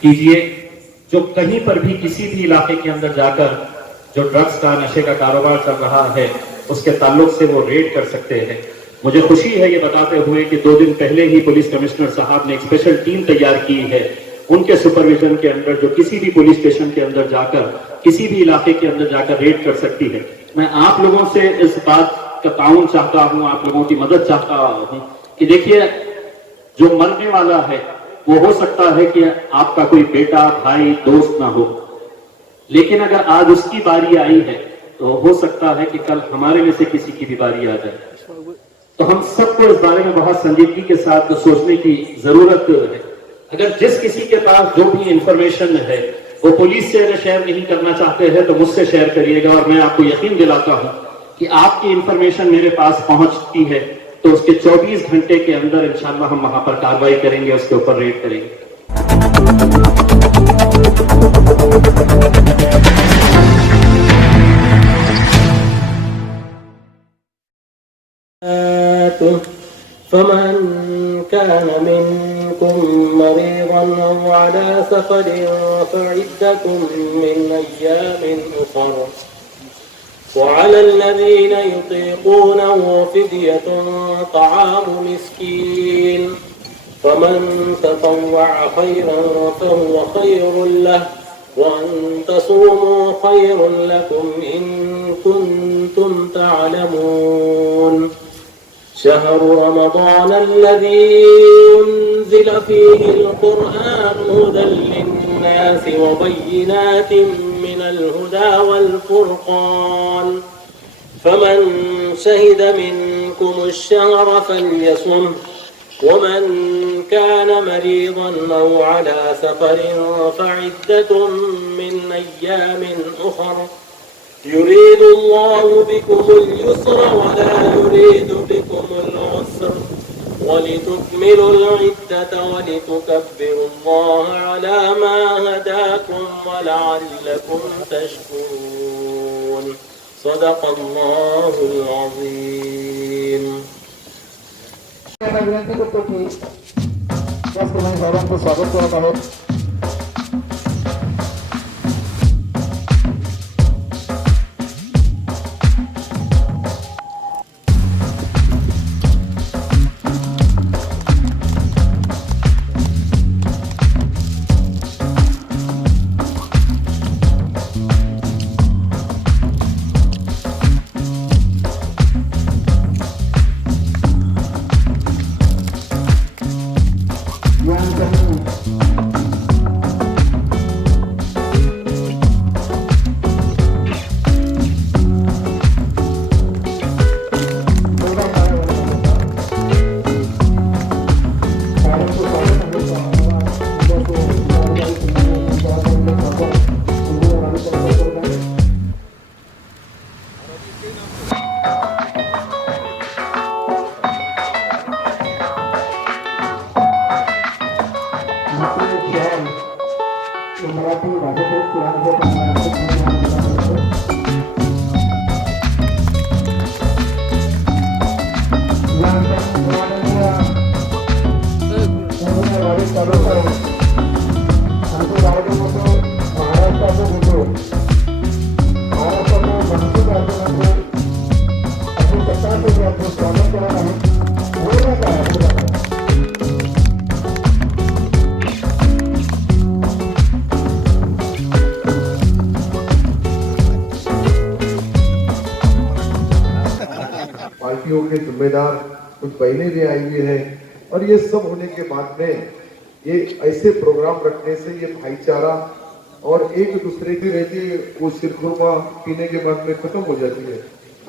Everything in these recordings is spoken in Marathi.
کیجئے جو کہیں پر بھی کسی بھی علاقے کے اندر جا کر جو ڈرگز کا نشے کا کاروبار چل رہا ہے اس کے تعلق سے وہ ریڈ کر سکتے ہیں۔ مجھے خوشی ہے یہ بتاتے ہوئے کہ 2 دن پہلے ہی پولیس کمشنر صاحب نے ایک اسپیشل ٹیم تیار کی ہے، ان کے سپرویژن کے اندر جو کسی بھی پولیس اسٹیشن کے اندر جا کر کسی بھی علاقے کے اندر جا کر ریڈ کر سکتی ہے۔ میں آپ لوگوں سے اس بات کا تعاون چاہتا ہوں، آپ لوگوں کی مدد چاہتا ہوں کہ دیکھیے جو مرنے والا ہے وہ ہو سکتا ہے کہ آپ کا کوئی بیٹا، بھائی، دوست نہ ہو، لیکن اگر آج اس کی باری آئی ہے تو ہو سکتا ہے کہ کل ہمارے میں سے کسی کی بھی باری آ جائے۔ تو ہم سب کو اس بارے میں بہت سنجیدگی کے ساتھ سوچنے کی ضرورت ہے۔ اگر جس کسی کے پاس جو بھی انفارمیشن ہے وہ پولیس سے اگر شیئر نہیں کرنا چاہتے ہیں تو مجھ سے شیئر کریے گا، اور میں آپ کو یقین دلاتا ہوں کہ آپ کی انفارمیشن میرے پاس پہنچتی ہے تو اس کے 24 گھنٹے کے اندر انشاءاللہ ہم وہاں پر کارروائی کریں گے، اس کے اوپر ریڈ کریں گے۔ فمن كان منكم مريضا أو على سفر فعدة من أيام أخر، وعلى الذين يطيقونه فدية طعام مسكين، فمن تطوع خيرا فهو خير له، وأن تصوموا خير لكم إن كنتم تعلمون. شهر رمضان الذي أنزل فيه القرآن هدى للناس وبينات من الهدى والفرقان، فمن شهد منكم الشهر فليصمه، ومن كان مريضا أو على سفر فعدة من أيام أخر، يريد الله بكم اليسر ولا يريد بكم العسر، ولتكملوا العدة ولتكبروا الله على ما هداكم ولعلكم تشكرون. صدق الله العظيم. پارٹیوں کے ذمہ دار کچھ بہنیں بھی آئی ہوئی ہیں، اور یہ سب ہونے کے بعد میں یہ ایسے پروگرام رکھنے سے یہ بھائی چارہ اور ایک دوسرے کی رہتی وہ شیرخورما پینے کے بعد میں ختم ہو جاتی ہے۔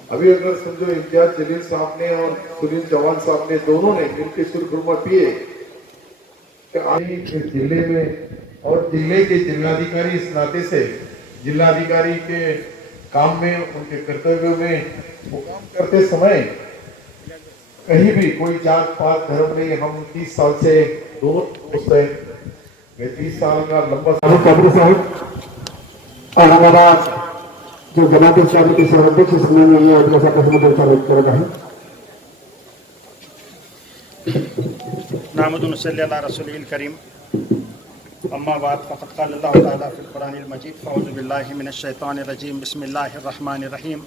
ابھی اگر سمجھو امتیاز جلیل صاحب نے اور سنیل چوہان صاحب نے دونوں نے مل کے شیرخورما پیے کہ آج اس ضلع میں اور ضلع کے ضلعادھیکاری اس ناطے سے ضلعادھیکاری کے کام میں ان کے کرتویوں میں وہ کام کرتے سمے کہیں بھی کوئی جات پات دھرم نہیں، ہم 30 سال سے دونوں دوست ہیں۔ میں 30 سال کا لمبا قادری صاحب اورنگ آباد جو جماعت اسلامی کے سرحد اس میں یہ اجلاس کا سمجھ کر رہا ہے۔ نحمد ونصلی علی رسول کریم۔ अम्मा बाद फ़क़द क़ाल अल्लाह ताला फ़िल क़ुरानिल मजीद फ़अऊज़ु बिल्लाहि मिनश शैतानिर रजीम बिस्मिल्लाहिर रहमानिर रहीम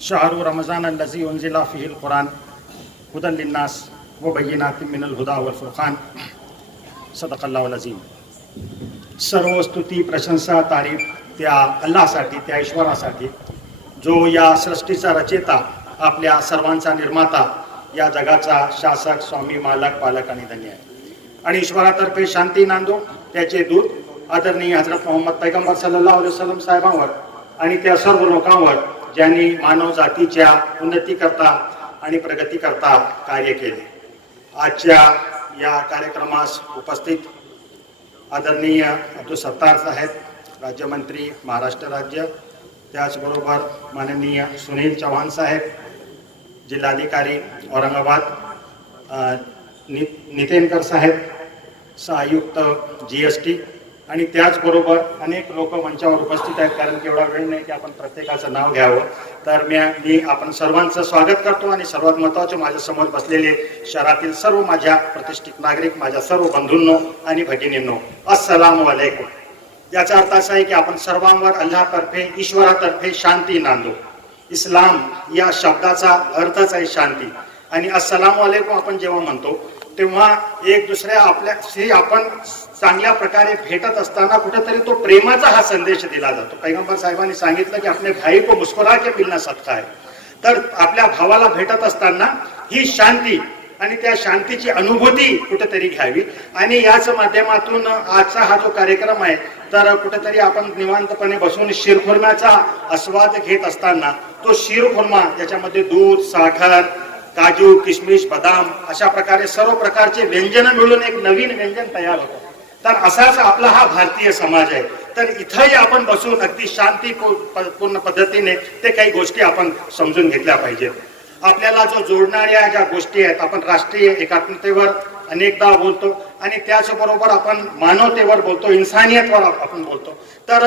शहरु रमज़ान अल्लज़ी उन्ज़िला फ़ीहिल क़ुरान हुदन लिन्नास व बय्यिनातिन मिनल हुदा वल फ़ुरक़ान सदक़ल्लाहुल अज़ीम। सर्व स्तुती प्रशंसा तारीफ त्या अल्लाहसाठी, त्या ईश्वरासाठी जो या सृष्टीचा रचेता, आपल्या सर्वांचा निर्माता, या जगाचा शासक, स्वामी, मालक, पालक आणि धन्य आहे। आणि ईश्वरातर्फे शांती नांदो त्याचे दूत आदरणीय हजरत मोहम्मद पैगंबर सल्लल्लाहु अलैहि वसल्लम साहेबांवर आणि त्या सर्व लोकांवर ज्यांनी मानव जातीच्या उन्नतीकरता आणि प्रगतीकरता कार्य केले। आजच्या या कार्यक्रमास उपस्थित आदरणीय अब्दुल सत्तार साहेब, राज्यमंत्री महाराष्ट्र राज्य, त्याचबरोबर माननीय सुनील चव्हाण साहेब, जिल्हाधिकारी औरंगाबाद, नितेनकर साहेब, सहायुक्त GST, आणि त्याचबरोबर अनेक लोक मंचावर उपस्थित आहेत। कारण की एवढा वेळ नाही की आपण प्रत्येकाचं नाव घ्यावं, तर मी आपण सर्वांचं स्वागत करतो। आणि सर्वात महत्त्वाचे, माझ्यासमोर बसलेले शहरातील सर्व माझ्या प्रतिष्ठित नागरिक, माझ्या सर्व बंधूंनो आणि भगिनींनो, अस्सलामु अलैकुम। याचा अर्थ असा आहे की आपण सर्वांवर अल्लाहतर्फे, ईश्वरातर्फे शांती नांदो। इस्लाम या शब्दाचा अर्थच आहे शांती। आणि अस्सलामु अलैकुम आपण जेव्हा म्हणतो तेव्हा एक दुसऱ्या आपल्याशी आपण चांगल्या प्रकारे भेटत असताना कुठेतरी तो प्रेमाचा हा संदेश दिला जातो। पैगंबर साहेबांनी सांगितलं की अपने भाई को मुस्कुरा के मिलना सदका है। तर आपल्या भावाला भेटत असताना ही शांती आणि त्या शांतीची अनुभूती कुठेतरी घ्यावी। आणि याच माध्यमातून आजचा हा जो कार्यक्रम आहे, तर कुठेतरी आपण निवांतपणे बसून शिरखुर्म्याचा आस्वाद घेत असताना तो शिरखुर्मा, ज्याच्यामध्ये दूध, साखर, काजू, किशमिश, बदाम अशा प्रकारे सर्व प्रकारचे व्यंजन मिळून एक नवीन व्यंजन तयार होतं। तर असाच आपला हा भारतीय समाज आहे। तर इथंही आपण बसून अगदी शांतीपूर्ण पद्धतीने ते काही गोष्टी आपण समजून घेतल्या पाहिजेत। आपल्याला जो जोडणाऱ्या ज्या गोष्टी आहेत, आपण राष्ट्रीय एकात्मतेवर अनेकदा बोलतो आणि त्याचबरोबर आपण मानवतेवर बोलतो, इन्सानियतवर आपण बोलतो। तर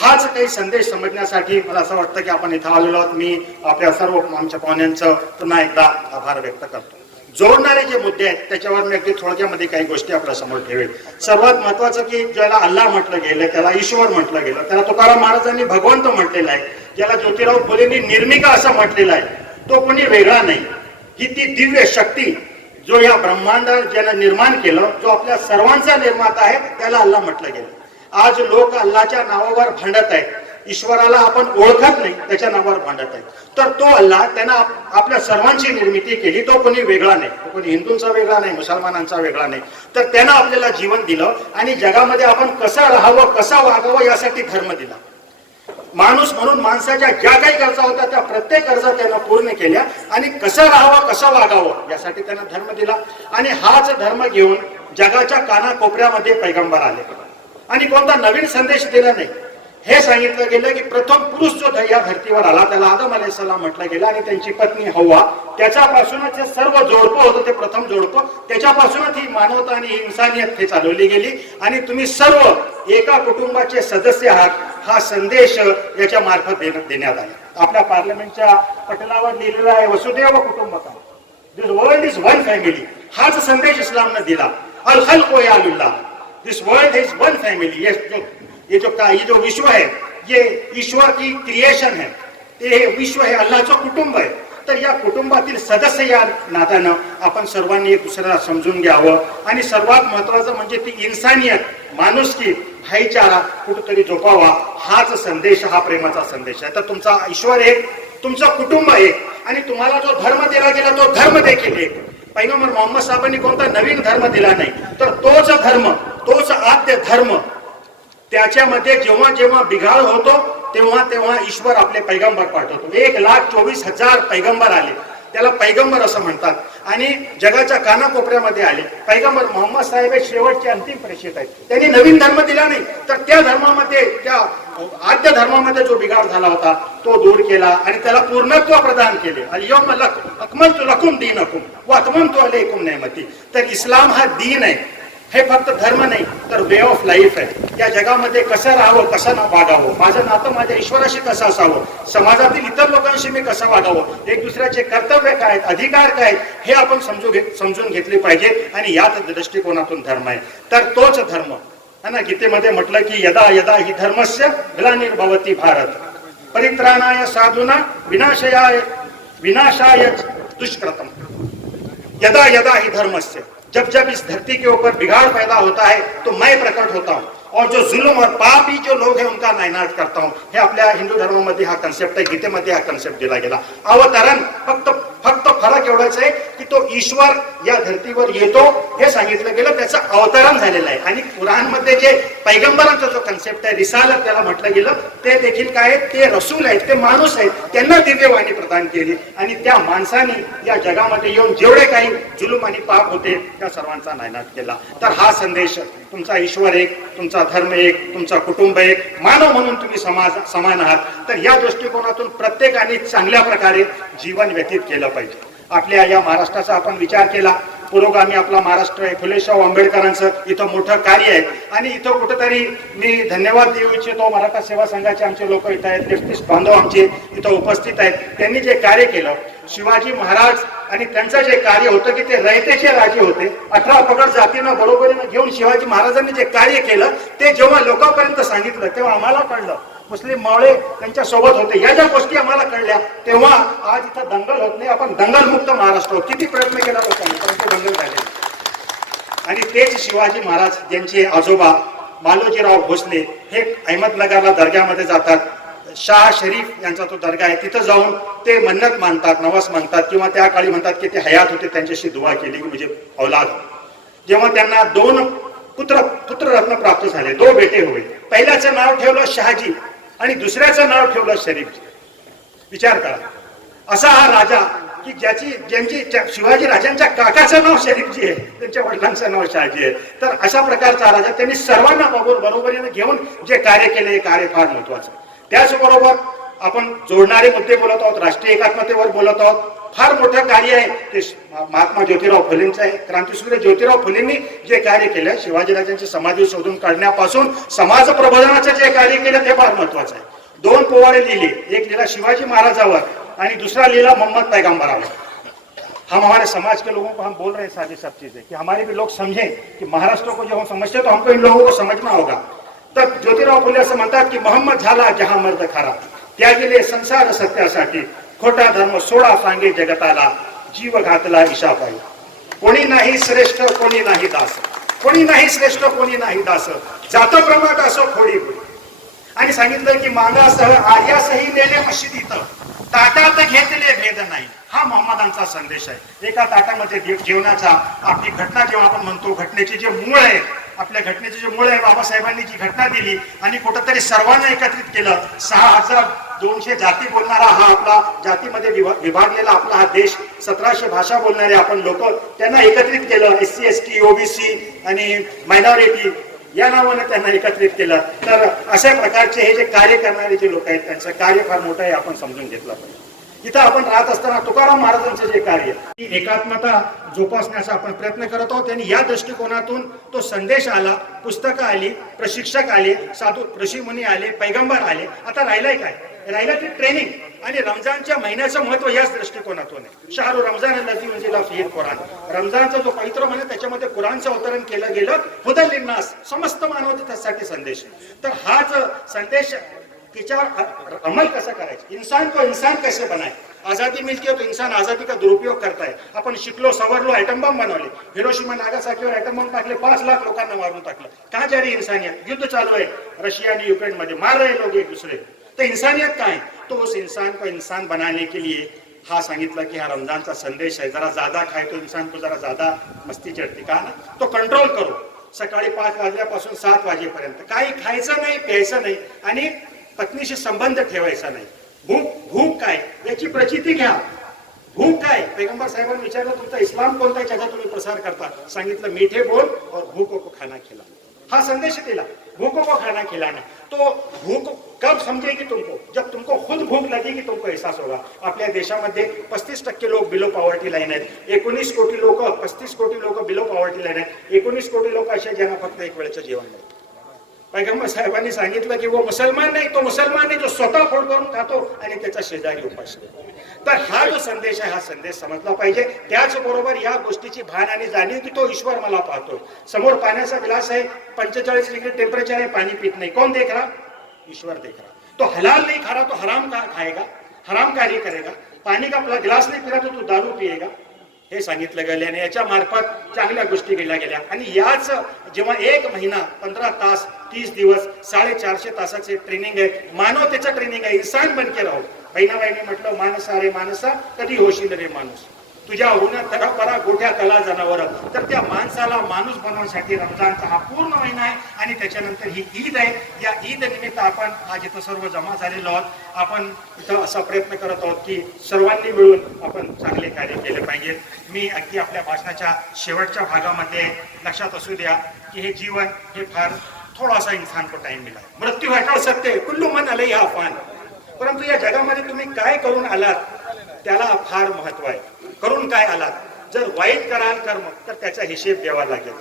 हाच काही संदेश समजण्यासाठी मला असं वाटतं की आपण इथं आलेलो आहोत। मी आपल्या सर्व आमच्या पाहुण्यांचं पुन्हा एकदा आभार व्यक्त करतो। जोडणारे जे मुद्दे आहेत त्याच्यावर मी अगदी थोडक्यामध्ये काही गोष्टी आपल्या समोर ठेवेल। सर्वात महत्वाचं की ज्याला अल्लाह म्हटलं गेलं, त्याला ईश्वर म्हटलं गेलं, त्याला तुकाराम महाराजांनी भगवंत म्हटलेलं आहे, ज्याला ज्योतिराव फुलेंनी निर्मिका असं म्हटलेलं आहे, तो कोणी वेगळा नाही। ही ती दिव्य शक्ती जो या ब्रह्मांड ज्यानं निर्माण केलं, जो आपल्या सर्वांचा निर्माता आहे, त्याला अल्लाह म्हटलं गेलं। आज लोक अल्लाहच्या नावावर भांडत आहेत, ईश्वराला आपण ओळखत नाही, त्याच्या नावावर भांडत आहेत। तर तो अल्लाह त्यानं आपल्या सर्वांची निर्मिती केली, तो कोणी वेगळा नाही, तो कोणी हिंदूंचा वेगळा नाही, मुसलमानांचा वेगळा नाही। तर त्यानं आपल्याला जीवन दिलं आणि जगामध्ये आपण कसं राहावं, कसं वागावं यासाठी धर्म दिला। माणूस म्हणून माणसाच्या ज्या काही गरजा होत्या त्या प्रत्येक गरजा त्यानं पूर्ण केल्या आणि कसं राहावं, कसं वागावं यासाठी त्यानं धर्म दिला। आणि हाच धर्म घेऊन जगाच्या कानाकोपऱ्यामध्ये पैगंबर आले आणि कोणता नवीन संदेश दिला नाही। हे सांगितलं गेलं की प्रथम पुरुष जो या धर्तीवर आला त्याला आदम अलैहिस्सलाम म्हटलं गेलं आणि त्यांची पत्नी हव्वा, त्याच्यापासूनच हे सर्व जोडपं होतं, ते प्रथम जोडपं, त्याच्यापासूनच ही मानवता आणि इन्सानियत हे चालवली गेली। आणि तुम्ही सर्व एका कुटुंबाचे सदस्य आहात, हा संदेश याच्या मार्फत देण्यात आला। आपल्या पार्लमेंटच्या पटलावर लिहिलेला आहे वसुदैव कुटुंबकम, दिस वर्ल्ड इज वन फॅमिली। हाच संदेश इस्लामने दिला। अल खल्क़ु यालुल्लाह, दिस वर्ल्ड इज वन फॅमिली। ये जो विश्व है ये ईश्वर की क्रिएशन है, ये विश्व है अल्लाहचं कुटुंब आहे। तर या कुटुंबातील सदस्य या नात्यानं आपण सर्वांनी एक दुसऱ्याला समजून घ्यावं आणि सर्वात महत्वाचं म्हणजे ती इन्सानियत, माणुसकी, भाईचारा कुठेतरी जोपावा। हाच संदेश, हा प्रेमाचा संदेश आहे। तर तुमचा ईश्वर एक, तुमचं कुटुंब एक आणि तुम्हाला जो धर्म दिला गेला तो धर्म देखील एक। पैगंबर मोहम्मद साहेबांनी कोणता नवीन धर्म दिला नाही, तर तोच धर्म, तोच आद्य धर्म, त्याच्यामध्ये जेव्हा जेव्हा बिघाड होतो तेव्हा तेव्हा ईश्वर आपले पैगंबर पाठवतो। 1,24,000 पैगंबर आले, त्याला पैगंबर असं म्हणतात आणि जगाच्या कानाकोपऱ्यामध्ये आले। पैगंबर मोहम्मद साहेब हे शेवटचे अंतिम प्रेषित आहेत। त्यांनी नवीन धर्म दिला नाही, तर त्या धर्मामध्ये, त्या आद्य धर्मामध्ये जो बिघाड झाला होता तो दूर केला आणि त्याला पूर्णत्व प्रदान केले। अल-यौम अकमलतु लकुम दीनकुम व अतममतु अलैकुम निअमती। तर इस्लाम हा दीन आहे, हे फक्त धर्म नाही तर वे ऑफ लाईफ आहे। या जगामध्ये कसं राहावं, कसं वागावं, माझं नातं माझ्या ईश्वराशी कसं असावं, समाजातील इतर लोकांशी मी कसं वागावं, एक दुसऱ्याचे कर्तव्य काय आहेत, अधिकार काय आहेत, हे आपण समजून घेतले पाहिजे आणि याच दृष्टिकोनातून धर्म आहे। तर तोच धर्म है ना. गीतेमध्ये म्हटलं की यदा यदा हि धर्मस्य ग्लानिर्भवति भारत परित्राणाय साधूना विनाशाय दुष्कृतम. यदा यदा हि धर्मस्य, जब जब इस धरती के ऊपर बिगाड़ पैदा होता है तो मैं प्रकट होता हूँ और जो जुल्म और पापी जो लोग हैं उनका नायनाट करता हूँ. हे आपल्या हिंदू धर्मामध्ये हा कन्सेप्ट आहे, गीतेमध्ये हा कन्सेप्ट दिला गेला. अवतरण फक्त फरक एवढाच आहे की तो ईश्वर या धर्तीवर येतो हे सांगितलं गेलं, त्याचं अवतरण झालेलं आहे. आणि कुराणमध्ये जे पैगंबरांचा जो कन्सेप्ट आहे, रिसालत त्याला म्हटलं गेलं, ते देखील काय, ते रसूल आहेत, ते माणूस आहेत, त्यांना दिव्यवाणी प्रदान केली आणि त्या माणसाने या जगामध्ये येऊन जेवढे काही जुलूम आणि पाप होते त्या सर्वांचा नायनाट केला. तर हा संदेश, तुमचा ईश्वर एक, तुमचा धर्म एक, तुमचा कुटुंब एक, मानव म्हणून तुम्ही समान आहात. तर या दृष्टिकोनातून प्रत्येकाने चांगल्या प्रकारे जीवन व्यतीत केलं पाहिजे. आपल्या या महाराष्ट्राचा आपण विचार केला, पुरोगामी आपला महाराष्ट्र आहे, फुले शाहू आंबेडकरांचं इथं मोठं कार्य आहे. आणि इथं कुठेतरी मी धन्यवाद देऊ इच्छितो, मराठा सेवा संघाचे आमचे लोक इथं आहेत, लेफ्टिस्ट बांधव आमचे इथं उपस्थित आहेत. त्यांनी जे कार्य केलं, शिवाजी महाराज आणि त्यांचं जे कार्य होतं की ते रयतेचे राजे होते, 18 पगड जातीनं बरोबरीनं घेऊन शिवाजी महाराजांनी जे कार्य केलं ते जेव्हा लोकांपर्यंत सांगितलं तेव्हा आम्हाला कळलं, मुस्लिम मावळे त्यांच्या सोबत होते, या ज्या गोष्टी आम्हाला कळल्या तेव्हा आज इथं दंगल होत नाही, आपण दंगलमुक्त महाराष्ट्र आहोत. किती प्रयत्न केला लोकांनी परंतु दंगल झाले. आणि तेच शिवाजी महाराज ज्यांचे आजोबा मालोजीराव भोसले हे अहमदनगरला दर्ग्यामध्ये जातात, शाह शरीफ यांचा तो दर्गा आहे, तिथं जाऊन ते मन्नत मानतात, नवस मानतात, किंवा त्या काळी म्हणतात की ते हयात होते, त्यांच्याशी दुआ केली की मुझे औलाद हो. जेव्हा त्यांना 2 पुत्ररत्न प्राप्त झाले, 2 बेटे हुए, पहिल्याचं नाव ठेवलं शहाजी आणि दुसऱ्याचं नाव ठेवलं शरीफजी. विचार करा, असा हा राजा की ज्यांची शिवाजी राजांच्या काकाचं नाव शरीफजी आहे, त्यांच्या वडिलांचं नाव शहाजी आहे. तर अशा प्रकारचा राजा, त्यांनी सर्वांना बरोबरीने घेऊन जे कार्य केले हे कार्य फार महत्वाचं. त्याचबरोबर आपण जोडणारे मुद्दे बोलत आहोत, राष्ट्रीय एकात्मतेवर बोलत आहोत. फार मोठं कार्य आहे ते महात्मा ज्योतिराव फुलेंचं आहे. क्रांतीसूर्य ज्योतिराव फुलेंनी जे कार्य केलं, शिवाजीराजांची समाधी शोधून काढण्यापासून समाज प्रबोधनाचं जे कार्य केलं ते फार महत्वाचं आहे. 2 पोवाडे लिहिले, एक लिहिला शिवाजी महाराजावर आणि दूसरा लिहिला मोहम्मद पैगंबरावर. हम हमारे समाज के लोगों को हम बोल रहे हैं सारी सब चीजें कि हमारे भी लोग समझें कि महाराष्ट्र को जो हम समझते तो हमको इन लोगों को समझना होगा. तर ज्योतिराव फुले असं म्हणतात की मोहम्मद झाला जहा मर्द खरा, त्यागिले संसार सत्यासाठी, खोटा धर्म सोडा सांगे जगताला, जीव घातला ईशापायी. कोणी नाही श्रेष्ठ कोणी नाही दास, कोणी नाही श्रेष्ठ कोणी नाही दास, जात प्रमाट असो खोडी खोडी. आणि सांगितलं की मागासह आर्यासही नेले मशिदीत, ताटात घेतले भेद नाही. हा मोहम्मदांचा संदेश आहे. एका ताटामध्ये जेवणाचा, आपली घटना जेव्हा आपण म्हणतो, घटनेचे जे मूळ आहे, आपल्या घटनेचे जे मूळ आहे, बाबासाहेबांनी जी घटना दिली आणि कुठंतरी सर्वांना एकत्रित केलं. 6200 जाती बोलणारा हा आपला, जातीमध्ये विभागलेला आपला हा देश, 1700 भाषा बोलणारे आपण लोक, त्यांना एकत्रित केलं. SC ST OBC आणि मायनॉरिटी या नावाने त्यांना एकत्रित केलं. तर अशा प्रकारचे हे जे कार्य करणारे जे लोक आहेत त्यांचं कार्य फार मोठं आहे, आपण समजून घेतलं पाहिजे. इथं आपण राहत असताना तुकाराम महाराजांचं जे कार्य, एकात्मता जोपासण्याचा आपण प्रयत्न करत आहोत. आणि या दृष्टिकोनातून तो संदेश आला, पुस्तकं आली, प्रशिक्षक आले, साधू ऋषीमुनी आले, पैगंबर आले. आता राहिलंय काय? राहिलं की ट्रेनिंग. आणि रमजानच्या महिन्याचं महत्व याच दृष्टिकोनातून आहे. शाहरू रमजान अलजी उंजिला फीही कुराण, रमजानचा जो पवित्र महिना त्याच्यामध्ये कुराणचं अवतरण केलं गेलं. हुदल लिन्नास, समस्त मानवतेसाठी संदेश. तर हाच संदेश, त्याच्यावर अमल कसा करायचा, इंसान को इंसान कैसे बनाए. आजादी मिलती है तो इंसान आजादी का दुरुपयोग करता है. आपण शिकलो, सवरलो, ॲटम बॉम्ब बनवले, हिरोशिमा नागासाकीवर ॲटम बॉम्ब टाकले, 5 लाख लोकांना मारून टाकलं. कहाँ जा रही इंसानियत? युद्ध चालू आहे रशिया आणि युक्रेन मध्ये, मार रहे लोग एक दूसरे. तो इंसानियत का है? तो उस इंसान को इंसान बनाने के लिए हा सांगितलं की हा रमजानचा संदेश आहे. जरा ज्यादा खाए तो इंसान को जरा ज्यादा मस्ती चढती, का ना, तो कंट्रोल करो. सकाळी 5 वाजल्यापासून 7 वाजेपर्यंत काही खायचं नाही, प्यायचं नाही आणि पत्नीशी संबंध ठेवायचा नाही. भूक काय याची प्रचिती घ्या. भूक काय? पैगंबर साहेबांनी विचारलं, तुमचा इस्लाम कोणता आहे ज्याचा तुम्ही प्रसार करता? सांगितलं मीठे बोल और भूको को खाना खिला. हा संदेश दिला, भूको को खाना खिलाना. तो भूक कब समजेगी तुमको? जब तुमको खुद भूक लगेगी, तुमको एहसास होगा. आपल्या देशामध्ये 35% लोक बिलो पॉवर्टी लाईन आहेत. 19 कोटी लोक, 35 कोटी लोक बिलो पॉवर्टी लाईन आहेत. 19 कोटी लोक असे ज्यांना फक्त एक वेळेचं जेवण मिळतं. पैगंबर साहेबांनी सांगितलं की वो मुसलमान नाही, तो मुसलमान नाही जो स्वतः पोट भरून खातो आणि त्याचा शेजारी उपाशी. तर हा जो संदेश आहे, हा संदेश समजला पाहिजे. त्याचबरोबर या गोष्टीची भान आणि जाणीव की तो ईश्वर मला पाहतो. समोर पाण्याचा ग्लास आहे, 45 डिग्री टेम्परेचर आहे, पाणी पित नाही. कौन देख रहा? ईश्वर देख रहा. तो हलाल नहीं खा रहा तो हराम का खाएगा, हराम कार्य करेगा. पाणी का ग्लास नाही पिला तो तू दारू पिएगा. हे सांगितलं गेले आणि याच्या मार्फत चांगल्या गोष्टी केल्या गेल्या. आणि याच जेव्हा 1 महिना 15 तास 30 दिवस 450 तासाचे ट्रेनिंग आहे, मानवतेचं ट्रेनिंग आहे, इंसान बनके राहो. बहिणाबाईंनी म्हटलं माणसा रे माणसा कधी होशील रे माणूस, तुझ्या होण्या तरापरा गोठ्या कला जनावर. तर त्या माणसाला माणूस बनवण्यासाठी रमजानचा हा पूर्ण महिना आहे. आणि त्याच्यानंतर ही ईद आहे. या ईद निमित्त आपण आज इथं सर्व जमा झालेलो आहोत. आपण इथं असा प्रयत्न करत आहोत की सर्वांनी मिळून आपण चांगले कार्य केले पाहिजे. मी अगदी आपल्या भाषणाच्या शेवटच्या भागामध्ये लक्षात असू द्या की हे जीवन हे फार थोडासा इंसान को टाइम मिला. मृत्यू हटव सकते कुल्लू मन आले हा फान. परंतु या जगामध्ये तुम्ही काय करून आलात त्याला फार महत्व आहे. करून काय आलात? जर वाईट कराल कर्म तर त्याचा हिशेब द्यावा लागेल.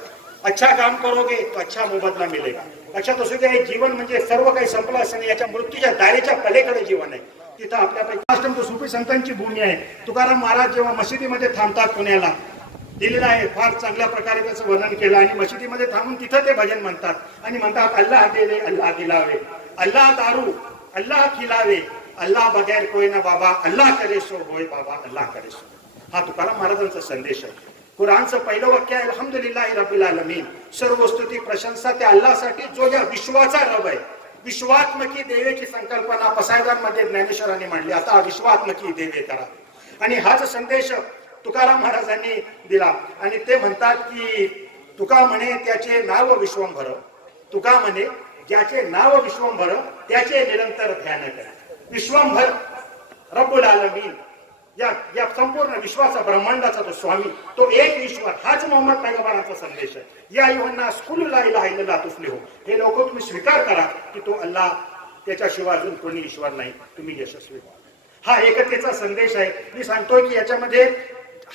अच्छा काम करोगे तो अच्छा मोबदला मिलेगा. लक्षात असू द्या, हे जीवन म्हणजे सर्व काही संपलं असं नाही. याच्या मृत्यूच्या दारेच्या पलीकडे जीवन आहे. तिथं आपल्यापैकी सुफी संतांची भूमी आहे. तुकाराम महाराज जेव्हा मशिदीमध्ये थांबतात पुण्याला, दिलेला आहे, फार चांगल्या प्रकारे त्याचं वर्णन केलं. आणि मशिदीमध्ये थांबून तिथं ते भजन म्हणतात आणि म्हणतात अल्लाह देवे अल्लाह दिलावे, अल्लाह दारू अल्लाह खिलावे, अल्लाह बगैर कोई ना बाबा, अल्लाह करे सो होय बाबा, अल्लाह करे सो. हा तुकाराम महाराजांचा संदेश आहे. कुराणचं पहिलं वाक्य आहे अल्हम्दुलिल्लाहि रब्बिल आलमीन. सर्व स्तुती प्रशंसा त्या अल्लाहसाठी जो या विश्वाचा रब आहे. विश्वात्मकी देवेची संकल्पना पसायदांमध्ये ज्ञानेश्वरांनी मांडली. आता विश्वात्मकी देवे करा. आणि हाच संदेश तुकाराम महाराजांनी दिला. आणि ते म्हणतात की तुका म्हणे त्याचे नाव विश्वंभर, तुका म्हणे ज्याचे नाव विश्वंभर त्याचे निरंतर ध्यान करा. विश्वंभर रब्बुल आलमीन, या संपूर्ण विश्वाचा ब्रह्मांडाचा तो स्वामी, तो एक ईश्वर, हाच मोहम्मद पैगंबरांचा संदेश आहे. या युवन्नास कुल ला इलाहा इल्लल्लाह तुफ्लिहू. हे लोक तुम्ही स्वीकार करा की तो अल्लाह, त्याच्याशिवाय अजून कोणी ईश्वर नाही, तुम्ही यशस्वी व्हा. हा एकतेचा संदेश आहे. मी सांगतोय की याच्यामध्ये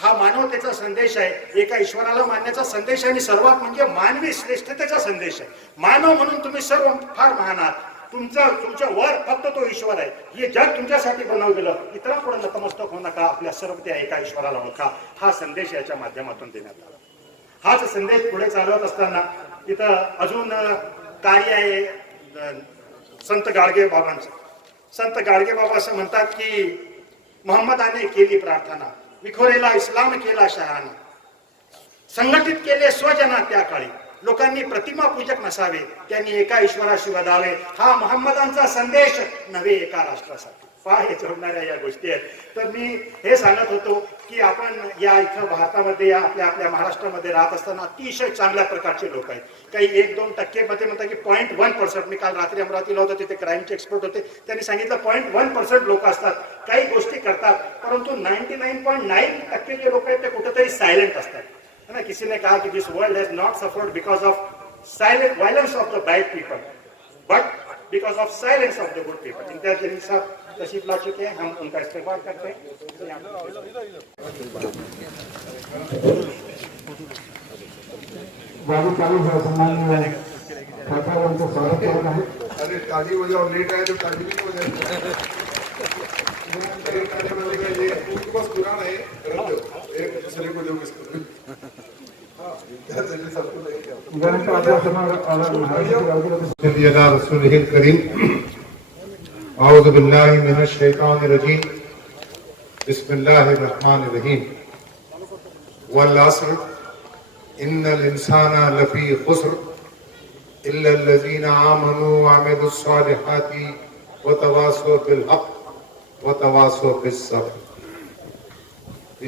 हा मानवतेचा संदेश आहे, एका ईश्वराला मानण्याचा संदेश आहे आणि सर्वात म्हणजे मानवी श्रेष्ठतेचा संदेश आहे. मानव म्हणून तुम्ही सर्व फार महान आहात. तुमच्या वर फक्त तो ईश्वर आहे. हे जग तुमच्यासाठी बनवलं गेलं. इतरांपुढे नतमस्तक होऊ नका, आपल्या सर्व त्या एका ईश्वराला ओळखा. हा संदेश याच्या माध्यमातून देण्यात आला. हाच संदेश पुढे चालवत असताना इथं अजून कार्य आहे संत गाडगे बाबांचं. संत गाडगे बाबा असं म्हणतात की मोहम्मदाने केली प्रार्थना, विखोरेला इस्लाम केला शहाना, संघटित केले स्वजना त्या काळी, लोकांनी प्रतिमा पूजक नसावे, त्यांनी एका ईश्वराशी वदावे. हा मोहम्मदांचा संदेश नव्हे एका राष्ट्रासाठी. पहा, हे जोडणाऱ्या या गोष्टी आहेत. तर मी हे सांगत होतो की आपण या इथं भारतामध्ये, या आपल्या महाराष्ट्रामध्ये राहत असताना अतिशय चांगल्या प्रकारचे लोक आहेत. काही 1-2% मध्ये म्हणतात की 0.1%. मी काल रात्री अमरावतीला होतो, तिथे क्राईमचे एक्सपर्ट होते, त्यांनी सांगितलं 0.1% लोक असतात, काही गोष्टी करतात, परंतु 99.9% जे लोक आहेत ते कुठेतरी सायलेंट असतात. है ना, किसी ने कहा कि this world has not suffered because of silent violence of the bad people but because of silence of the good people. इनका जलील साहब तशरीफ ला चुके हैं, हम उनका इस्तेमाल करते हैं. स्वागत करत आहे. अरे ताली बजाओ, लेट आए तो ताली नहीं बजाए. बस कुरान है, रख दो, एक दूसरे को दो किसको. रसूल करीम औज़ु बिल्लाहि मिनश शैतानिर रजीम बिस्मिल्लाहिर रहमानिर रहीम. वल अस्र इन्नल इंसाना लफी खुस्र इल्ला अल्लज़ीना आमनू व अमिलुस सालिहाति व तवासौ बिल हक़ व तवासौ बिस सब्र.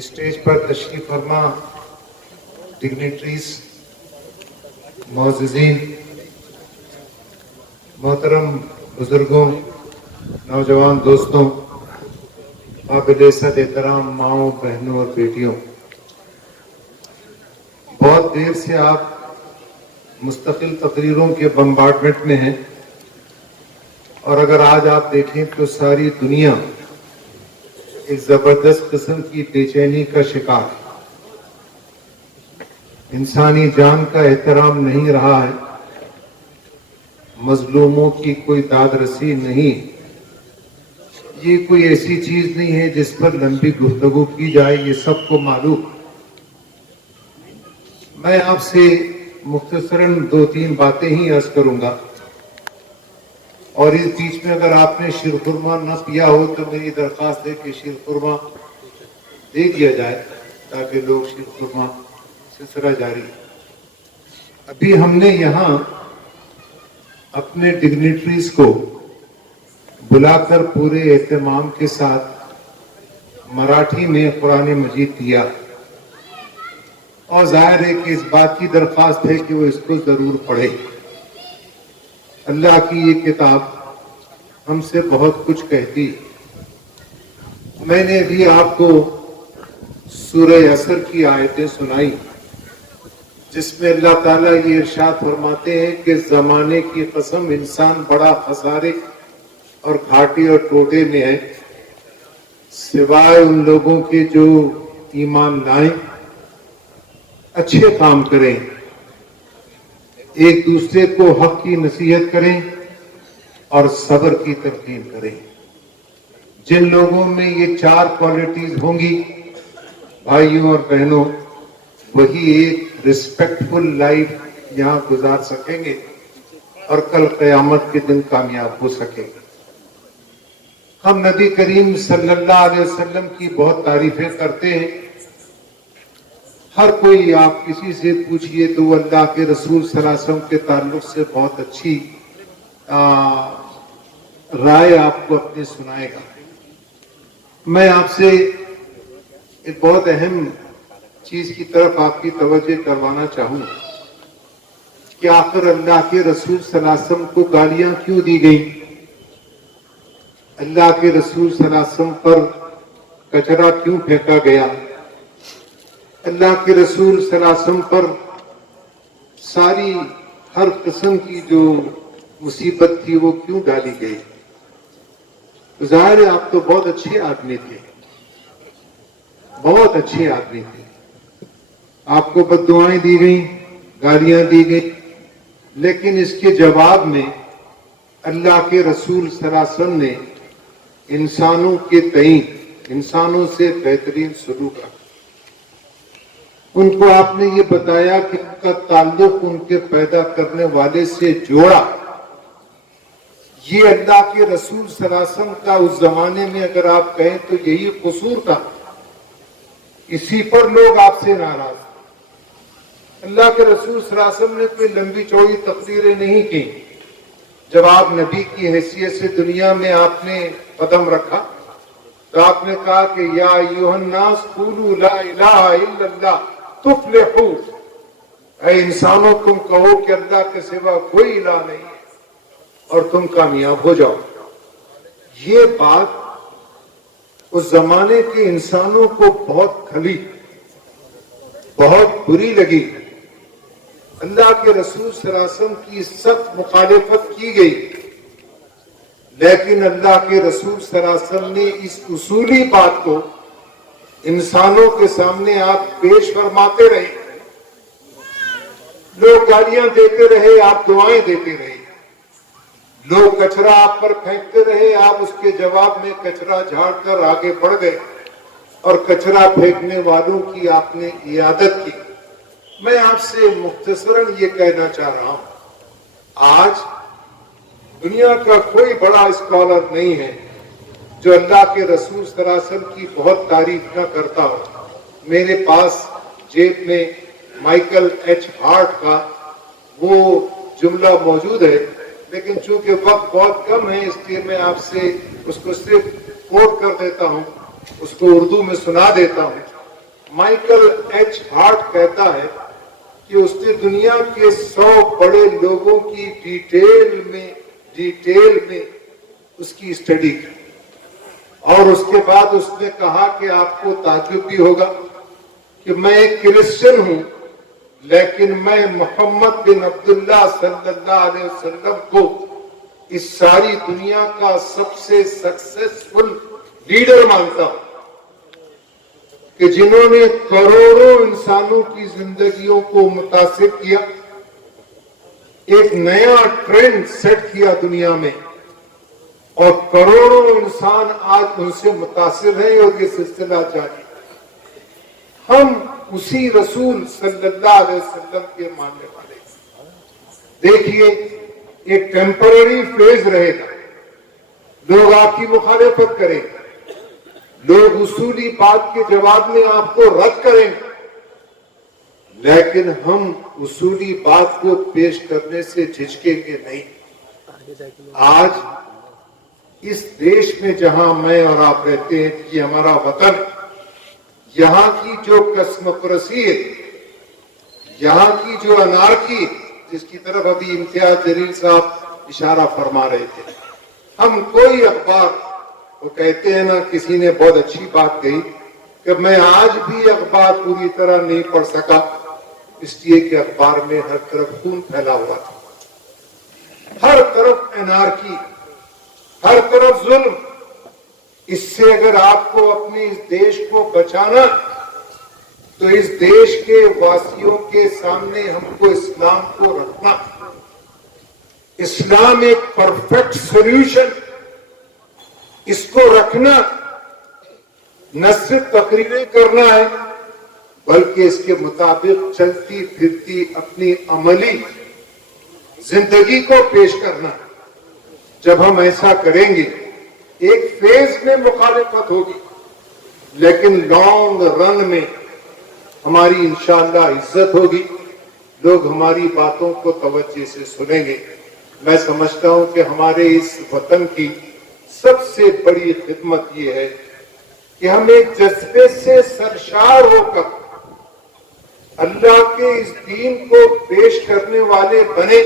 स्टेज पर तशरीफ फरमा डिग्नेटरीज, मोअज़्ज़िज़ीन, मोहतरम बुजुर्गों, नौजवान दोस्तों, काबिल-ए-इज़्ज़त एहतराम माओ, बहनों और बेटियों, बहुत देर से आप मुस्तकिल तकरीरों के बम्बार्डमेंट में हैं. और अगर आज आप देखें तो सारी दुनिया एक जबरदस्त किस्म की बेचैनी का शिकार है. इंसानी जान का एहतराम नहीं रहा है, مظلوموں کی کوئی داد رسی نہیں. یہ کوئی ایسی چیز نہیں ہے جس پر لمبی گفتگو کی جائے، یہ سب کو معلوم. میں آپ سے مختصراً 2-3 باتیں ہی عرض کروں گا، اور اس بیچ میں اگر آپ نے شیر خرما نہ پیا ہو تو میری درخواست ہے کہ شیر خرما دے دیا جائے تاکہ لوگ شیر خرما سلسلہ جاری. ابھی ہم نے یہاں اپنے ڈگنیٹریز کو بلا کر پورے اہتمام کے ساتھ مراٹھی میں قرآن مجید دیا، اور ظاہر ہے کہ اس بات کی درخواست ہے کہ وہ اس کو ضرور پڑھے. اللہ کی یہ کتاب ہم سے بہت کچھ کہتی. میں نے ابھی آپ کو سورہ عصر کی آیتیں سنائی جس میں اللہ تعالیٰ یہ ارشاد فرماتے ہیں کہ زمانے کی قسم انسان بڑا خسارے اور گھاٹے اور ٹوٹے میں ہے، سوائے ان لوگوں کے جو ایمان لائیں، اچھے کام کریں، ایک دوسرے کو حق کی نصیحت کریں اور صبر کی تلقین کریں. جن لوگوں میں یہ 4 کوالٹیز ہوں گی بھائیوں اور بہنوں، وہی ایک ریسپیکٹفل لائف یہاں گزار سکیں گے اور کل قیامت کے دن کامیاب ہو سکیں گے. ہم نبی کریم صلی اللہ علیہ وسلم کی بہت تعریفیں کرتے ہیں. ہر کوئی آپ کسی سے پوچھئے تو وہ اللہ کے رسول صلی اللہ علیہ وسلم کے تعلق سے بہت اچھی رائے آپ کو اپنے سنائے گا. میں آپ سے ایک بہت اہم چیز کی طرف آپ کی توجہ کروانا چاہوں کہ آخر اللہ کے رسول صلی اللہ علیہ وسلم کو گالیاں کیوں دی گئیں؟ اللہ کے رسول صلی اللہ علیہ وسلم پر کچرا کیوں پھینکا گیا؟ اللہ کے رسول صلی اللہ علیہ وسلم پر ساری ہر قسم کی جو مصیبت تھی وہ کیوں ڈالی گئی؟ ظاہر ہے آپ تو بہت اچھے آدمی تھے، بہت اچھے آدمی تھے. آپ کو بد دعائیں دی گئیں، گالیاں دی گئیں، لیکن اس کے جواب میں اللہ کے رسول صلی اللہ علیہ وسلم نے انسانوں کے تئیں انسانوں سے بہترین سلوک رکھا. ان کو آپ نے یہ بتایا کہ ان کا تعلق ان کے پیدا کرنے والے سے جوڑا. یہ اللہ کے رسول صلی اللہ علیہ وسلم کا اس زمانے میں اگر آپ کہیں تو یہی قصور تھا. اسی پر لوگ آپ سے ناراض. اللہ کے رسول صلی اللہ علیہ وسلم نے کوئی لمبی چوڑی تقریریں نہیں کی. جب آپ نبی کی حیثیت سے دنیا میں آپ نے قدم رکھا تو آپ نے کہا کہ یا ایھا الناس قولوا لا الہ الا اللہ تفلحوا. اے انسانوں تم کہو کہ اللہ کے سوا کوئی الہ نہیں ہے اور تم کامیاب ہو جاؤ. یہ بات اس زمانے کے انسانوں کو بہت کھلی، بہت بری لگی. اللہ کے رسول صلی اللہ علیہ وسلم کی سخت مخالفت کی گئی، لیکن اللہ کے رسول صلی اللہ علیہ وسلم نے اس اصولی بات کو انسانوں کے سامنے آپ پیش فرماتے رہے. لوگ گالیاں دیتے رہے، آپ دعائیں دیتے رہے. لوگ کچرا آپ پر پھینکتے رہے، آپ اس کے جواب میں کچرا جھاڑ کر آگے بڑھ گئے اور کچرا پھینکنے والوں کی آپ نے عیادت کی. میں آپ سے مختصراً یہ کہنا چاہ رہا ہوں، آج دنیا کا کوئی بڑا اسکالر نہیں ہے جو اللہ کے رسول صلی اللہ علیہ وسلم کی بہت تعریف نہ کرتا ہو. میرے پاس جیب میں مائیکل ایچ ہارٹ کا وہ جملہ موجود ہے، لیکن چونکہ وقت بہت کم ہے اس لیے میں آپ سے اس کو صرف کوٹ کر دیتا ہوں، اس کو اردو میں سنا دیتا ہوں. مائیکل ایچ ہارٹ کہتا ہے کہ اس نے دنیا کے 100 بڑے لوگوں کی ڈیٹیل میں اس کی اسٹڈی کی، اور اس کے بعد اس نے کہا کہ آپ کو تعجب بھی ہوگا کہ میں ایک کرسچن ہوں لیکن میں محمد بن عبداللہ صلی اللہ علیہ وسلم کو اس ساری دنیا کا سب سے سکسیسفل لیڈر مانتا ہوں کہ جنہوں نے کروڑوں انسانوں کی زندگیوں کو متاثر کیا. ایک نیا ٹرینڈ سیٹ کیا دنیا میں اور کروڑوں انسان آج ان سے متاثر ہیں اور یہ سلسلہ جاری ہے۔ ہم اسی رسول صلی اللہ علیہ وسلم کے ماننے والے ہیں۔ دیکھیے ایک ٹیمپرری فیز رہے گا، لوگ آپ کی مخالفت کریں گے، لوگ اصولی بات کے جواب میں آپ کو رد کریں گے، لیکن ہم اصولی بات کو پیش کرنے سے جھجکیں گے نہیں۔ آج اس دیش میں جہاں میں اور آپ رہتے ہیں، یہ ہمارا وطن، یہاں کی جو قسمپرسی ہے، یہاں کی جو انارکی، جس کی طرف ابھی امتیاز جلیل صاحب اشارہ فرما رہے تھے، ہم کوئی اخبار، وہ کہتے ہیں نا، کسی نے بہت اچھی بات کہی کہ میں آج بھی اخبار پوری طرح نہیں پڑھ سکا، اس لیے کہ اخبار میں ہر طرف خون پھیلا ہوا تھا، ہر طرف انارکی، ہر طرف ظلم۔ اس سے اگر آپ کو اپنے اس دیش کو بچانا، تو اس دیش کے واسیوں کے سامنے ہم کو اسلام کو رکھنا۔ اسلام ایک پرفیکٹ سولوشن، اس کو رکھنا، نہ صرف تقریریں کرنا ہے بلکہ اس کے مطابق چلتی پھرتی اپنی عملی زندگی کو پیش کرنا۔ جب ہم ایسا کریں گے، ایک فیز میں مخالفت ہوگی، لیکن لانگ رن میں ہماری انشاءاللہ عزت ہوگی، لوگ ہماری باتوں کو توجہ سے سنیں گے۔ میں سمجھتا ہوں کہ ہمارے اس وطن کی سب سے بڑی خدمت یہ ہے کہ ہم ایک جذبے سے سرشار ہو کر اللہ کے اس دین کو پیش کرنے والے بنے،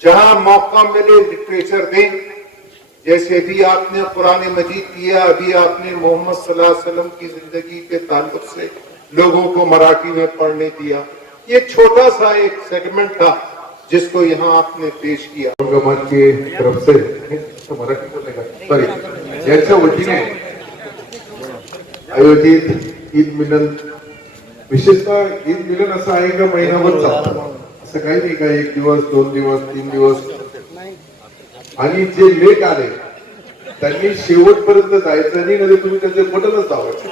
جہاں موقع ملے لٹریچر دیں، جیسے ابھی آپ نے قرآن مجید کیا، ابھی آپ نے محمد صلی اللہ علیہ وسلم کی زندگی کے تعلق سے لوگوں کو مراٹھی میں پڑھنے دیا۔ یہ چھوٹا سا ایک سیگمنٹ تھا جس کو یہاں آپ نے پیش کیا۔ औरंगाबाद की तरफ से मराठी बोलने का सॉरी यांच्या वतीने आयोजित ईद मिलन, विशेषतः ईद मिलन असं आहे का महिनाभर चालतं, असं काही नाही का 1 दिवस 2 दिवस 3 दिवस, आणि जे लेट आले त्यांनी शेवटपर्यंत जायचं नाही, कधी तुम्ही त्याचे बटनच दाबायचे।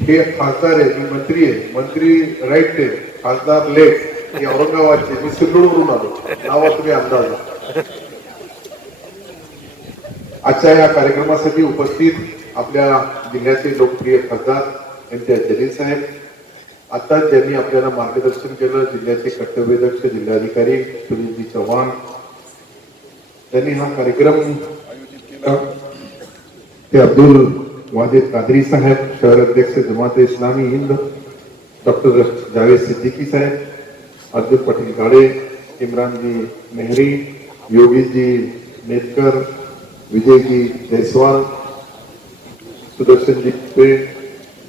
हे खासदार आहे, मी मंत्री आहे, मंत्री राईट आहे, खासदार लेट, हे औरंगाबादचे, मी सिल्लोडवरून आलो, नावा तुम्ही अंदाज। आजच्या या कार्यक्रमासाठी उपस्थित आपल्या जिल्ह्याचे लोकप्रिय खासदार इम्तियाज जलील साहेब, आता ज्यांनी आपल्याला मार्गदर्शन केलं, जिल्ह्याचे कर्तव्यदक्ष जिल्हाधिकारी सुनीलजी चव्हाण, त्यांनी हा कार्यक्रम ते अब्दुल वाजिद कादरी साहेब, शहर अध्यक्ष जमात इस्लामी हिंद, डॉक्टर जावेद सिद्दीकी साहेब, अब्दुल पटेल गाड़े, इमरान जी मेहरी, योगी जी नेतकर, विजय जी जायसवाल, सुदर्शन जी पे,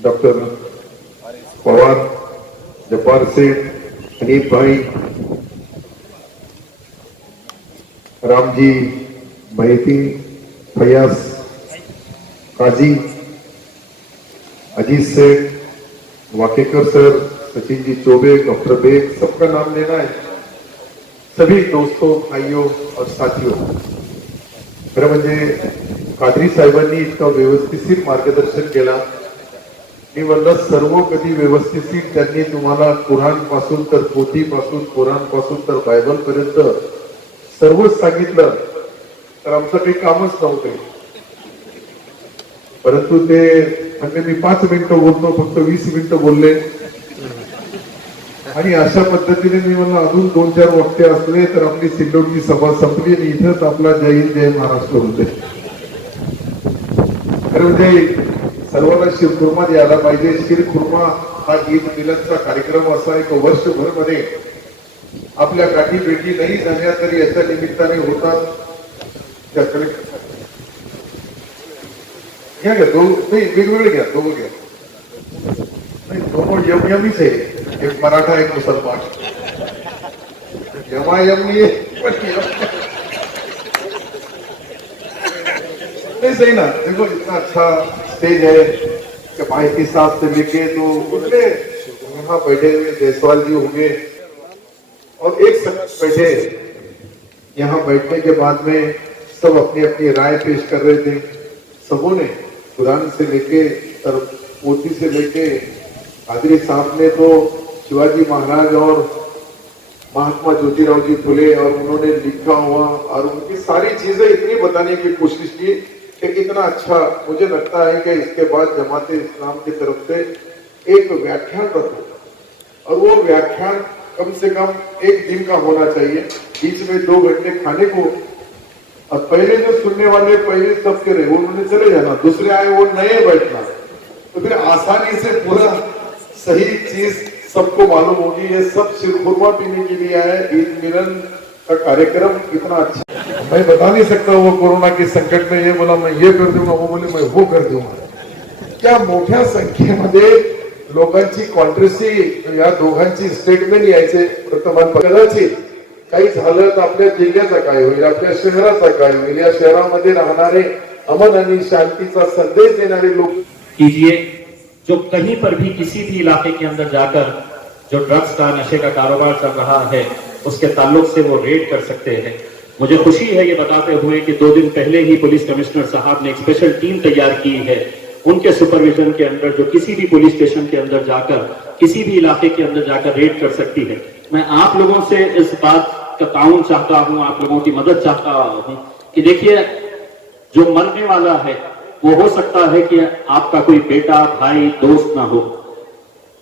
डॉक्टर पवार, जब्बार सेठ, हनीफ भाई, रामजी महिती, फयाज काजी, अजीत सेठ, वाकेकर सर, सचिन जी चौबे, डॉक्टर बेग, सबका नाम लेना है। सभी दोस्तों, भाइयों और साथियों, खरं म्हणजे कादरी साहेबांनी इतका व्यवस्थित मार्गदर्शन केला। मी म्हणलं सर्व कधी व्यवस्थित त्यांनी तुम्हाला कुराण पासून तर पोथी पासून, कुराण पासून तर बायबल पर्यंत सर्वच सांगितलं, तर आमचं काही कामच नव्हते। परंतु ते म्हणजे मी 5 मिनिटं बोलतो, फक्त 20 मिनिटं बोलले, आणि अशा पद्धतीने मी म्हणलं अजून 2-4 वक्ते असले तर आपली सिल्लोडची सभा संपली आणि इथंच आपला जय हिंद जय महाराष्ट्र होते। खरं म्हणजे सर्वांना शिरखुर्मा द्यायला पाहिजे। शिरखुर्मा हा ईद मिलनचा कार्यक्रम असा एक वर्षभर मध्ये आपल्या गाठी भेटी नाही झाल्या तरी याच्या निमित्ताने होतात। त्याकडे घ्या घ्या, दोन नाही वेगवेगळे घ्या, दोघं घ्या, नाही दोन यमयमीच आहे, एक मराठा एक मुसलमान, यमायमी नहीं सही ना। देखो इतना अच्छा स्टेज है कि भाई के साथ से लेके तो उसमें यहाँ बैठे हुए जायसवाल जी होंगे और एक संगत बैठे, यहाँ बैठने के बाद में सब अपनी अपनी राय पेश कर रहे थे। सबों ने कुरान से लेके और मोदी से लेके कादरी साहब ने तो शिवाजी महाराज और महात्मा ज्योतिराव जी फुले और उन्होंने लिखा हुआ और उनकी सारी चीजें इतनी बताने की कोशिश की कि कितना अच्छा मुझे लगता है कि इसके बाद जमाते इस्लाम की तरफ से एक व्याख्यान रखो और वो व्याख्यान कम से कम एक दिन का होना चाहिए, बीच में 2 घंटे खाने को। और पहले जो सुनने वाले पहले सब के रहे उन्होंने चले जाना, दूसरे आए वो नए बैठना, तो फिर आसानी से पूरा सही चीज सबको मालूम होगी। ये सब शिरखुरमा पीने के लिए आए। ईद मिलन का कार्यक्रम इतना अच्छा, मैं बता नहीं सकता। वो कोरोना के संकट में ये बोला मैं ये कर दूंगा, वो बोले मैं वो कर दूंगा। क्या मोठ्या संख्येमध्ये लोकांची कॉन्ट्रेसी या दोघांची स्टेटमेंट यायचे वर्तमानपत्र। कदाचित काही झालं तर आपल्या जिल्ह्याचा काय होईल, आपल्या शहराचा काय होईल, या शहरामध्ये राहणारे अमन आणि शांतीचा संदेश देणारे लोक कीजिए जो कहीं पर भी किसी भी इलाके के अंदर जाकर जो ड्रग्स का नशे का कारोबार चल रहा है उसके ताल्लुक से वो रेड कर सकते हैं। मुझे खुशी है ये बताते हुए कि 2 दिन पहले ही पुलिस कमिश्नर साहब ने एक स्पेशल टीम तैयार की है। उनके सुपरविजन के अंदर जो किसी भी पुलिस स्टेशन के अंदर जाकर किसी भी इलाके के अंदर जाकर रेड कर सकती है। मैं आप लोगों से इस बात का ताउन चाहता हूं, आप लोगों की मदद चाहता हूं कि देखिए जो मरने वाला है वो हो सकता है कि आपका कोई बेटा भाई दोस्त ना हो,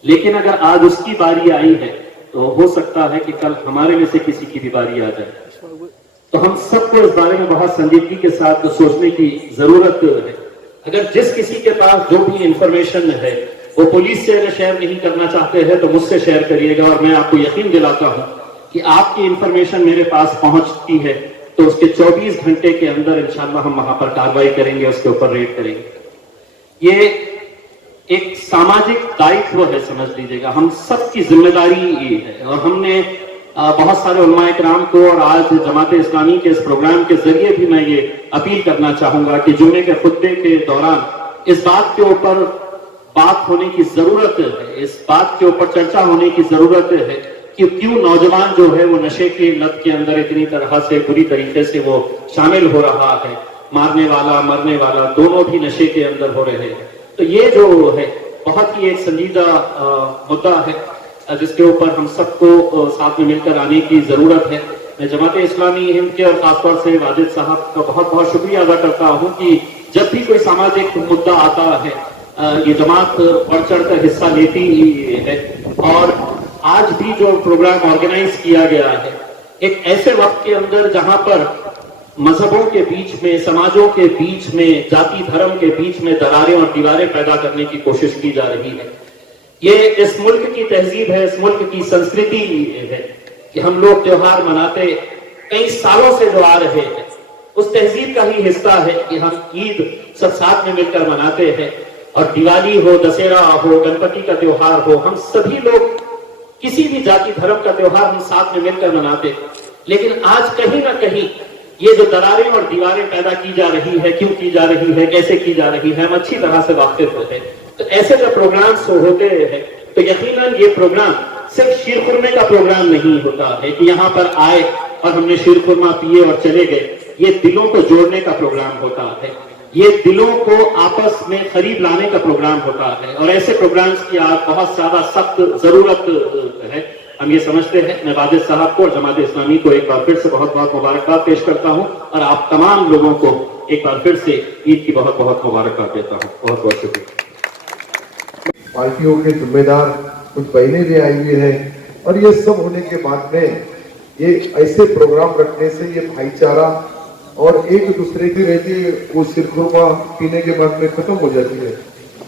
लेकिन अगर आज उसकी बारी आई है तो हो सकता है कि कल हमारे में से किसी की भी बारी आ जाए। तो हम सबको इस बारे में बहुत संजीदगी के साथ सोचने की जरूरत है। अगर जिस किसी के पास जो भी इंफॉर्मेशन है वो पुलिस से अगर शेयर नहीं करना चाहते हैं तो मुझसे शेयर करिएगा, और मैं आपको यकीन दिलाता हूं कि आपकी इंफॉर्मेशन मेरे पास पहुंचती है तो उसके 24 घंटे के अंदर इंशाल्लाह हम वहां पर कार्रवाई करेंगे, उसके ऊपर रेड करेंगे। ये एक सामाजिक दायित्व है, समझ लीजिएगा, हम सबकी जिम्मेदारी है। और हमने बहुत सारे उलमाए किराम को और आज जमात इस्लामी के इस प्रोग्राम के जरिए भी मैं ये अपील करना चाहूंगा कि जुम्मे के खुतबे के दौरान इस बात के ऊपर बात होने की जरूरत है, इस बात के ऊपर चर्चा होने की जरूरत है कि क्यों नौजवान जो है वो नशे की लत के अंदर इतनी तरह से बुरी तरीके से वो शामिल हो रहा है। मारने वाला मरने वाला दोनों भी नशे के अंदर हो रहे हैं। तो ये जो है बहुत ही एक संजीदा मुद्दा है जिसके ऊपर हम सबको साथ में मिलकर आने की जरूरत है। मैं जमाते इस्लामी हिंद के और खासतौर से वाजिद साहब का बहुत बहुत शुक्रिया अदा करता हूँ कि जब भी कोई सामाजिक मुद्दा आता है ये जमात बढ़ चढ़ कर हिस्सा लेती ही है। और आज भी जो प्रोग्राम ऑर्गेनाइज किया गया है एक ऐसे वक्त के अंदर जहां पर मजहबों के बीच में, समाजों के बीच में, जाति धर्म के बीच में दरारें और दीवारें पैदा करने की कोशिश की जा रही है। ये इस मुल्क की तहजीब है, इस मुल्क की संस्कृति है कि हम लोग त्योहार मनाते कई सालों से जो आ रहे हैं, उस तहजीब का ही हिस्सा है कि हम ईद सब साथ में मिलकर मनाते हैं। और दिवाली हो, दशहरा हो, गणपति का त्योहार हो, हम सभी लोग किसी भी जाति धर्म का त्योहार हम साथ में मिलकर मनाते। लेकिन आज कहीं ना कहीं ये जो दरारें और दीवारें पैदा की जा रही है, क्यों की जा रही है, कैसे की जा रही है, हम अच्छी तरह से वाकिफ हैं। तो ऐसे जो प्रोग्राम्स होते हैं तो यकीनन ये प्रोग्राम सिर्फ शीरखुरमे का प्रोग्राम नहीं होता है कि यहाँ पर आए और हमने शीरखुरमा पिए और चले गए। ये दिलों को जोड़ने का प्रोग्राम होता है, ये दिलों को आपस में करीब लाने का प्रोग्राम होता है। और ऐसे प्रोग्राम्स की आज बहुत ज्यादा सख्त जरूरत है, हम ये समझते हैं। मैं वाजिद साहब को और जमात इस्लामी को एक बार फिर से बहुत बहुत मुबारकबाद पेश करता हूँ और आप तमाम लोगों को एक बार फिर से ईद की बहुत बहुत मुबारकबाद देता हूँ। बहुत बहुत शुक्रिया। पार्टियों के जिम्मेदार कुछ बहनें भी आई हुई है और ये सब होने के बाद में ये ऐसे प्रोग्राम रखने से ये भाईचारा और एक दूसरे की रहती है वो शिरखुरमा पीने के बाद में खत्म हो जाती है।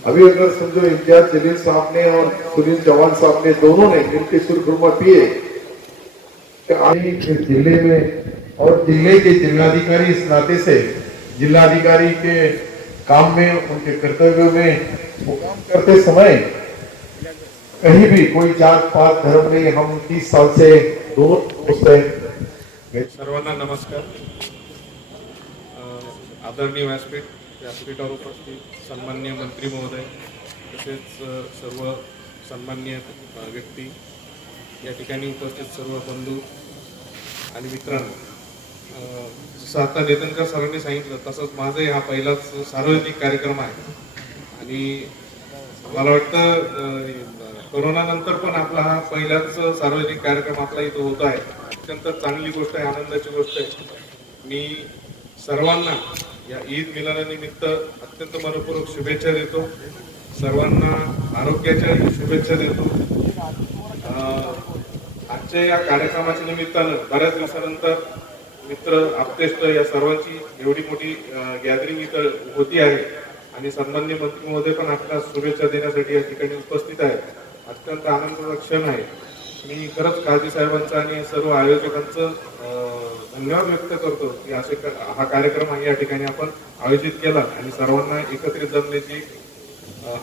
अभी अगर समझो इम्तियाज जलील साहब ने और सुनील चौहान साहब ने दोनों ने मिलकर शिरखुरमा पिए जिले में और जिले के जिलाधिकारी इस नाते से जिलाधिकारी के काम में, उनके कर्तव्यों में वो काम करते समय कहीं भी कोई जात पात धर्म नहीं, हम 30 साल से दोस्त हैं। सर्वांना नमस्कार। आदरणीय व्यासपीठावर उपस्थित सन्माननीय मंत्री महोदय तसेच सर्व सन्माननीय व्यक्ती, या ठिकाणी उपस्थित सर्व बंधू आणि मित्रांनो, जसं आता नेतनकर सरांनी सांगितलं तसंच माझाही हा पहिलाच सार्वजनिक कार्यक्रम आहे आणि मला वाटतं कोरोनानंतर पण आपला हा पहिलाच सार्वजनिक कार्यक्रम आपला इथं होत आहे. अत्यंत चांगली गोष्ट आहे, आनंदाची गोष्ट आहे. मी सर्वांना या ईद मिलादानिमित्त अत्यंत मनपूर्वक शुभेच्छा देतो. सर्वांना आरोग्याच्या शुभेच्छा देतो. आजच्या या कार्यक्रमाच्या निमित्तानं बऱ्याच दिवसानंतर मित्र आप्तेष्ट या सर्वांची एवढी मोठी गॅदरिंग इथं होती आहे आणि सन्माननीय मंत्री महोदय पण आपल्याला शुभेच्छा देण्यासाठी या ठिकाणी उपस्थित आहेत. अत्यंत आनंदाचा क्षण आहे. मी खरंच काळजी साहेबांचं आणि सर्व आयोजकांचं धन्यवाद व्यक्त करतो की असे हा कार्यक्रम या ठिकाणी आपण आयोजित केला आणि सर्वांना एकत्रित जमण्याची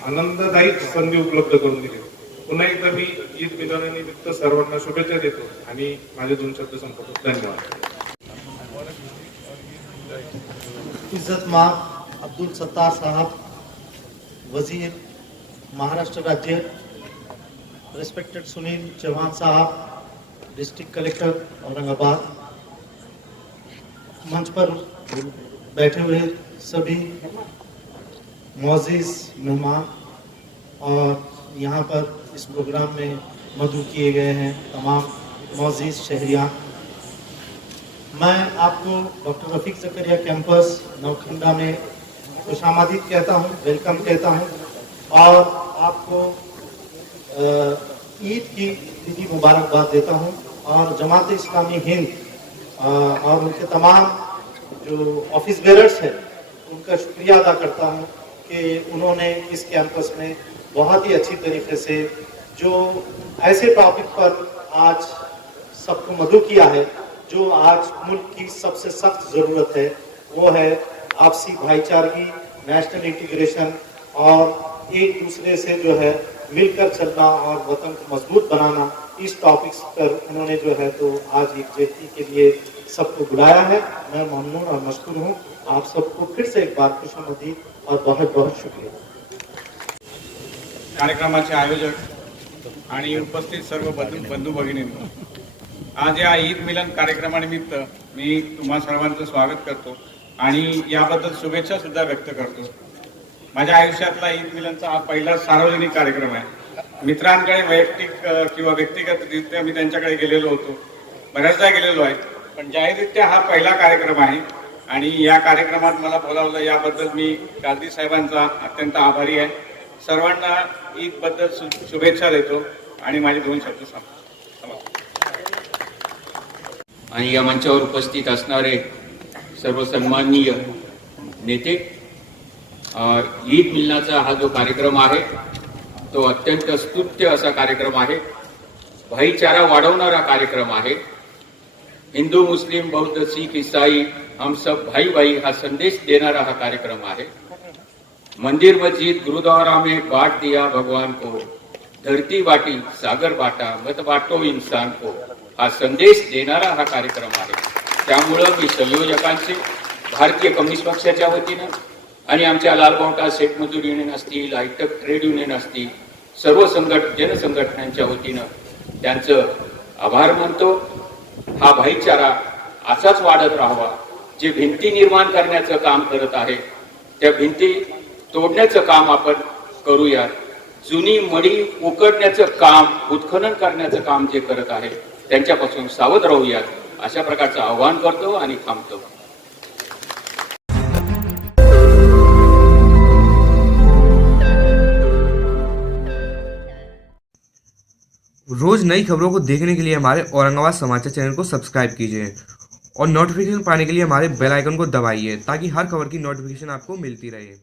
आनंददायी संधी उपलब्ध करून दिली. पुन्हा एकदा मी ईद मिलादानिमित्त सर्वांना शुभेच्छा देतो आणि माझे 2 शब्द संपवतो. धन्यवाद. इज्जत माब अब्दुल सत्तार साहब, वजीर महाराष्ट्र राज्य, रिस्पेक्टेड सुनील चौहान साहब, डिस्ट्रिक्ट कलेक्टर औरंगाबाद, मंच पर बैठे हुए सभी मुअज़्ज़िज़ मेहमान और यहाँ पर इस प्रोग्राम में मदऊ किए गए हैं तमाम मुअज़्ज़िज़ शहरियान, मैं आपको डॉक्टर रफ़ीक ज़करिया कैंपस नौखंडा में खुशामदीद कहता हूँ, वेलकम कहता हूँ और आपको ईद की विधि मुबारकबाद देता हूँ और जमात इस्लामी हिंद और उनके तमाम जो ऑफिस बेरर्स हैं उनका शुक्रिया अदा करता हूँ कि उन्होंने इस कैंपस में बहुत ही अच्छी तरीके से जो ऐसे टॉपिक पर आज सबको मदऊ किया है, जो आज मुल्क की सबसे सख्त ज़रूरत है, वो है आपसी भाईचारगी, नेशनल इंटीग्रेशन और एक दूसरे से जो है मिलकर चलना और वतन को मजबूत बनाना। इस टॉपिक्स पर उन्होंने जो है तो आज यकजहती के लिए सबको बुलाया है। मैं ममनून और मशकूर हूँ। आप सबको फिर से एक बार खुशामदीद और बहुत बहुत शुक्रिया। कार्यक्रमाचे आयोजक आणि उपस्थित सर्व बंधू भगिनींनो, आज या ईद मिलन कार्यक्रमानिमित्त मी तुम्हा सर्वांचं स्वागत करतो आणि याबद्दल शुभेच्छा सुद्धा व्यक्त करतो. माझ्या आयुष्यातला ईद मिलनचा हा पहिला सार्वजनिक कार्यक्रम आहे. मित्रांकडे वैयक्तिक किंवा व्यक्तिगतरित्या मी त्यांच्याकडे गेलेलो होतो, बऱ्याचदा गेलेलो आहे, पण जाहीररित्या हा पहिला कार्यक्रम आहे आणि या कार्यक्रमात मला बोलावलं याबद्दल मी काझी साहेबांचा अत्यंत आभारी आहे. सर्वांना ईदबद्दल शुभेच्छा देतो आणि माझे 2 शब्द सांगतो. आणि या मंचावर उपस्थित असणारे सर्व सन्माननीय नेते, ईद मिलनाचा हा जो कार्यक्रम आहे तो अत्यंत स्तुत्य असा कार्यक्रम आहे. भाईचारा वाढवणारा कार्यक्रम आहे. हिंदू मुस्लिम बौद्ध सिख ईसाई हम सब भाई भाई हा संदेश देणारा हा कार्यक्रम आहे. मंदिर मस्जिद गुरुद्वारा में बांट दिया भगवान को, धरती बाटी सागर बाटा मत बाटो इंसान को हा संदेश देणारा हा कार्यक्रम आहे. त्यामुळं मी संयोजकांचे भारतीय कम्युनिस्ट पक्षाच्या वतीनं आणि आमच्या लालबावटा शेख मजूर युनियन असतील, हायटेक ट्रेड युनियन असतील, सर्व जनसंघटनांच्या वतीनं त्यांचं आभार मानतो. हा भाईचारा असाच वाढत राहावा. जे भिंती निर्माण करण्याचं काम करत आहे त्या भिंती तोडण्याचं काम आपण करूयात. जुनी मडी उकडण्याचं काम, उत्खनन करण्याचं काम जे करत आहे त्यांच्यापासून सावध राहूयात, अशा प्रकारचं आवाहन करतो आणि थांबतो. रोज नई खबरों को देखने के लिए हमारे औरंगाबाद समाचार चैनल को सब्सक्राइब कीजिए और नोटिफिकेशन पाने के लिए हमारे बेल आइकन को दबाइए ताकि हर खबर की नोटिफिकेशन आपको मिलती रहे.